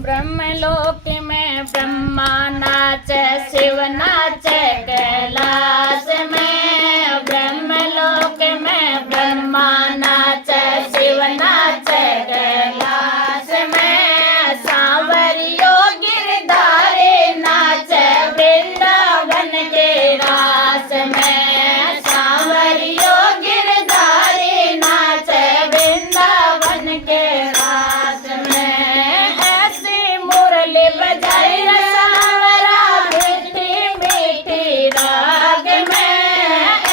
ब्रह्मलोक में ब्रह्मा नाचे, शिव नाचे कैलाश में। ब्रह्मलोक में ब्रह्मा नाचे, शिव नाचे कैलाश में। सांवरियो गिरधारी नाचे वृंदावन के रास में। सांवरियो गिरधारी नाचे वृंदावन के रास में। ऐसी मुरली बजाई सांवरा मीठी मीठी राग में।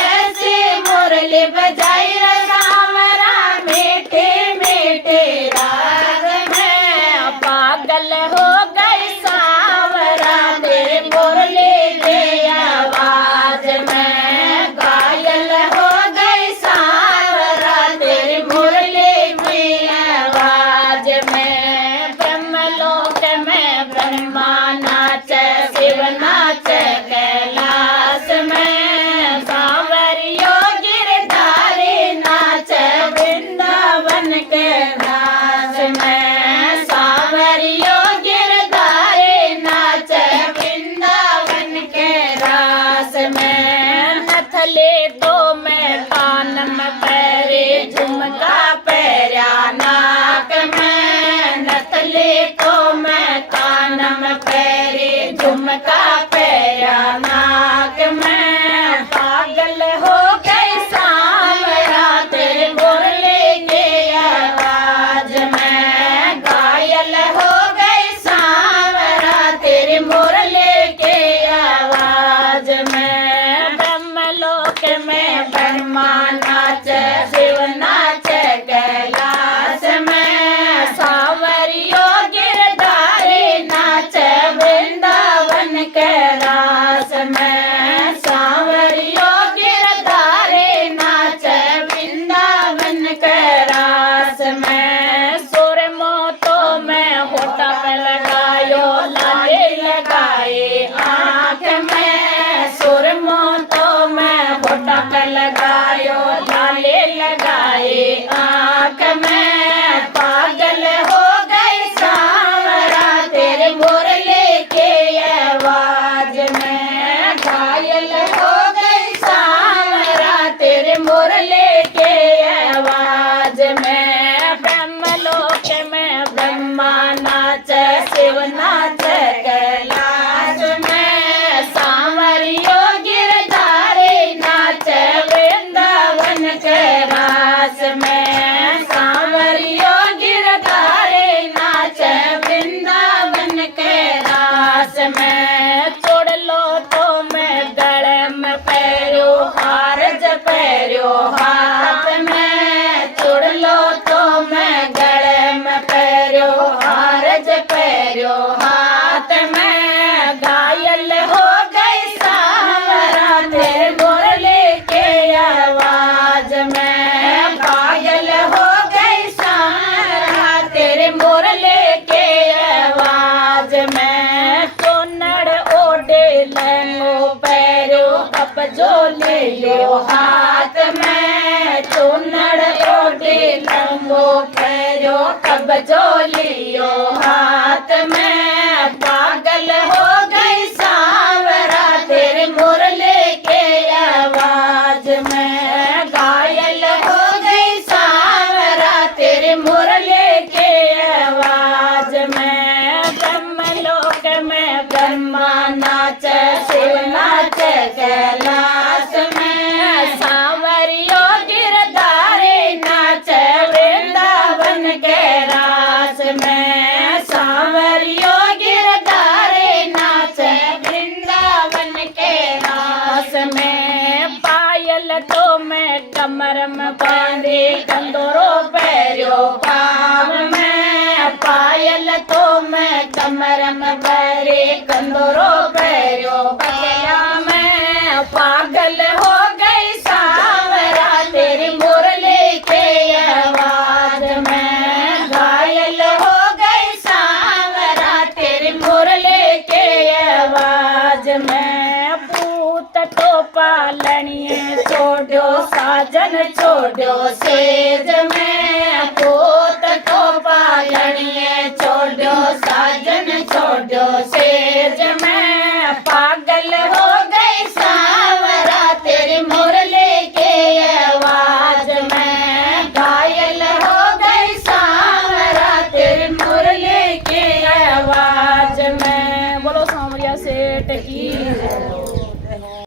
ऐसी मुरली बजाई सांवरा मीठी मीठी राग में। पागल हो गई सांवरा तेरी मुरली की आवाज में। घायल हो गई सांवरा तेरी मुरली की आवाज में। ब्रह्मलोक में ब्रह्मा नाचे, शिव नाचे कैलाश में। सांवरियो गिरधारी नाचे वृंदावन के रास में। सांवरियो गिरधारी नाचे वृंदावन के रास में। नथले तो मैं कान में पैरे, झुमका पैरा नाक में। नथले तो मैं कान में पैरे, झुमका पैरा नाक में। पागल हो गई सांवरा तेरे मुरली की आवाज में। घायल हो गई सांवरा तेरी मुरली की आवाज में। ब्रह्मलोक में ब्रह्मा नाचे, शिव नाचे कैलाश में। सांवरियो गिरधारी नाचे वृंदावन के रास में। सांवरियो गिरधारी नाचे वृंदावन के रास में। सुर मोतो में होठा पे लगायो, लाले लगाए आँख में। सुर मोतो में होठा पे लगायो, लाले लगाए आँख में। पागल हो गई सांवरा तेरे मुरली की आवाज में। घायल हो गई सांवरा तेरे मुरली की आवाज में। ब्रह्मलोक में ब्रह्मा नाचे, शिव नाचे कैलाश में। सांवरियो गिरधारी नाचे वृंदावन के रास में। सांवरियो गिरधारी नाचे वृंदावन के रास में। छोड़ लो तो मैं गले में पैरो, हार ज पैरो हाथ में। छोड़ लो तो मैं गले में पैरो, हार ज पैरो हाथ में। घायल हो गई सांवरा तेरे मुरली की आवाज में। घायल हो गई सांवरा तेरे मुरली की आवाज में। सोनड़ ओढ़े लंगो पैरो, अब जो ले लो हाथ में। सोनड़ ओढ़े लंगो पैरो, अब जो लियो हाथ में। पागल हो गई सांवरा तेरे मुरली के आवाज में। घायल हो गई सांवरा तेरे मुरली के आवाज में। ब्रह्मलोक में ब्रह्मा नाचे, शिव नाचे कैलाश में। सांवरियो गिरधारी नाचे वृंदावन के रास में। सांवरियो गिरधारी नाचे वृंदावन के रास में। पायल तो मैं कमर में बांधे, कंदोरो पैरो पाव में। पायल तो मैं कमर में पैरे, कंदोरो पैरो पगला में। पागल हो गई सांवरा तेरी मुरली की आवाज में। घायल हो गई सांवरा तेरी मुरली की आवाज में। भूत तो पालनिए छोड़ो, साजन छोड़ो सेज में। भूत तो पालनिए छोड़ो।